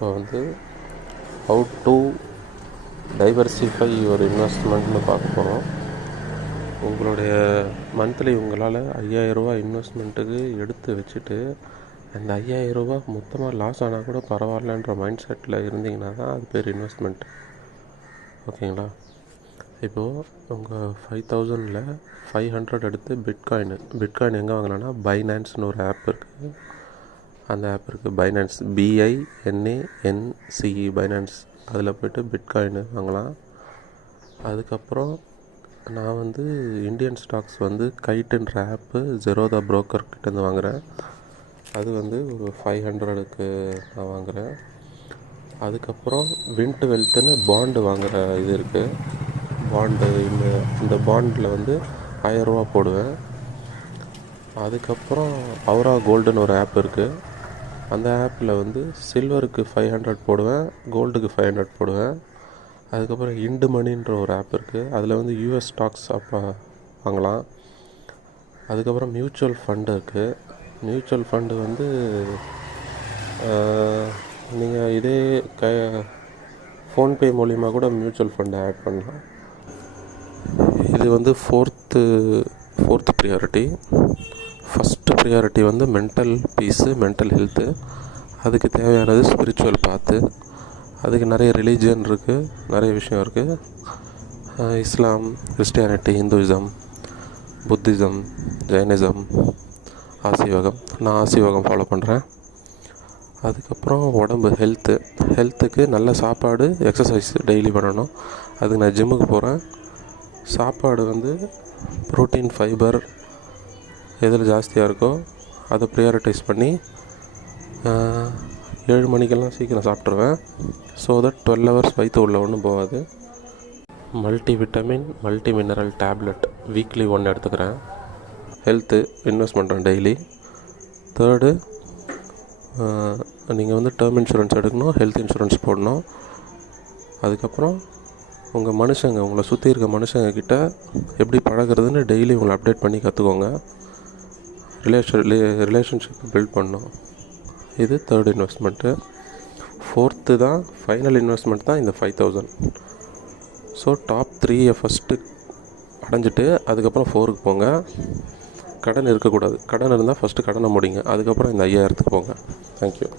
இப்போ வந்து how to diversify your இன்வெஸ்ட்மெண்ட்னு பார்க்க போகிறோம். உங்களுடைய மந்த்லி உங்களால் 5000 இன்வெஸ்ட்மெண்ட்டுக்கு எடுத்து வச்சுட்டு அந்த 5000 மொத்தமாக லாஸ் ஆனால் கூட பரவாயில்லன்ற மைண்ட் செட்டில் இருந்தீங்கன்னா தான் அது பேர் இன்வெஸ்ட்மெண்ட். ஓகேங்களா? இப்போது உங்கள் 5000ல் 500 எடுத்து பிட்காயின் எங்கே வாங்கலாம்னா பைனான்ஸ்னு ஒரு ஆப் இருக்குது. அந்த ஆப் இருக்குது பைனான்ஸ், BINANCE பைனான்ஸ். அதில் போய்ட்டு பிட்காயின் வாங்கலாம். அதுக்கப்புறம் நான் வந்து இந்தியன் ஸ்டாக்ஸ் வந்து கைட்டுன்ற ஆப்பு ஜெரோதா புரோக்கர்கிட்டேருந்து வாங்குகிறேன். அது வந்து ஒரு 500க்கு நான் வாங்குகிறேன். அதுக்கப்புறம் விண்ட் வெல்த்துன்னு பாண்டு வாங்குகிற இது இருக்குது. பாண்டு இந்த பாண்டில் வந்து 1000 போடுவேன். அதுக்கப்புறம் அவுரா கோல்டுன்னு ஒரு ஆப் இருக்குது. அந்த ஆப்பில் வந்து சில்வருக்கு 500 போடுவேன், கோல்டுக்கு 500 போடுவேன். அதுக்கப்புறம் இண்டு மணின்ற ஒரு ஆப் இருக்குது. அதில் வந்து US ஸ்டாக்ஸ் அப்போ வாங்கலாம். அதுக்கப்புறம் மியூச்சுவல் ஃபண்டு இருக்குது. மியூச்சுவல் ஃபண்டு வந்து நீங்கள் இதே ஃபோன்பே மூலிமா கூட மியூச்சுவல் ஃபண்டை ஆட் பண்ணலாம். இது வந்து ஃபோர்த்து ப்ரியாரிட்டி. ஃபஸ்ட்டு ப்ரியாரிட்டி வந்து மென்டல் பீஸு, மென்டல் ஹெல்த்து. அதுக்கு தேவையானது ஸ்பிரிச்சுவல் பாத்து. அதுக்கு நிறைய ரிலீஜியன் இருக்குது, நிறைய விஷயம் இருக்குது. இஸ்லாம், கிறிஸ்டியானிட்டி, ஹிந்துயிசம், புத்திசம், ஜெயினிசம், ஆசிவகம். நான் ஆசிவகம் ஃபாலோ பண்ணுறேன். அதுக்கப்புறம் உடம்பு ஹெல்த்துக்கு நல்ல சாப்பாடு, எக்ஸசைஸ் டெய்லி பண்ணணும். அதுக்கு நான் ஜிம்முக்கு போகிறேன். சாப்பாடு வந்து ப்ரோட்டீன், ஃபைபர் எதில் ஜாஸ்தியாக இருக்கோ அதை ப்ரியாரிட்டைஸ் பண்ணி 7 மணிக்கெல்லாம் சீக்கிரம் சாப்பிட்ருவேன். ஸோ தட் 12 hours வயிற்று உள்ள ஒன்றும் போகாது. Multi vitamin, multi mineral tablet weekly 1 எடுத்துக்கிறேன். ஹெல்த்து இன்வெஸ்ட் பண்ணுறேன் டெய்லி. தேர்டு, நீங்கள் வந்து டேர்ம் இன்சூரன்ஸ் எடுக்கணும், ஹெல்த் இன்சூரன்ஸ் போடணும். அதுக்கப்புறம் உங்களை சுற்றி இருக்க மனுஷங்கக்கிட்ட எப்படி பழகிறதுன்னு டெய்லி உங்களை அப்டேட் பண்ணி கற்றுக்கோங்க. ரிலேஷன்ஷிப் பில்ட் பண்ணணும். இது தேர்ட் இன்வெஸ்ட்மெண்ட்டு. ஃபோர்த்து தான் ஃபைனல் இன்வெஸ்ட்மெண்ட் தான் இந்த 5000. ஸோ டாப் 3 ஃபஸ்ட்டு அடைஞ்சிட்டு அதுக்கப்புறம் 4க்கு போங்க. கடன் இருக்கக்கூடாது. கடன் இருந்தால் ஃபஸ்ட்டு கடனை முடிங்க, அதுக்கப்புறம் இந்த 5000க்கு போங்க. தேங்க்யூ.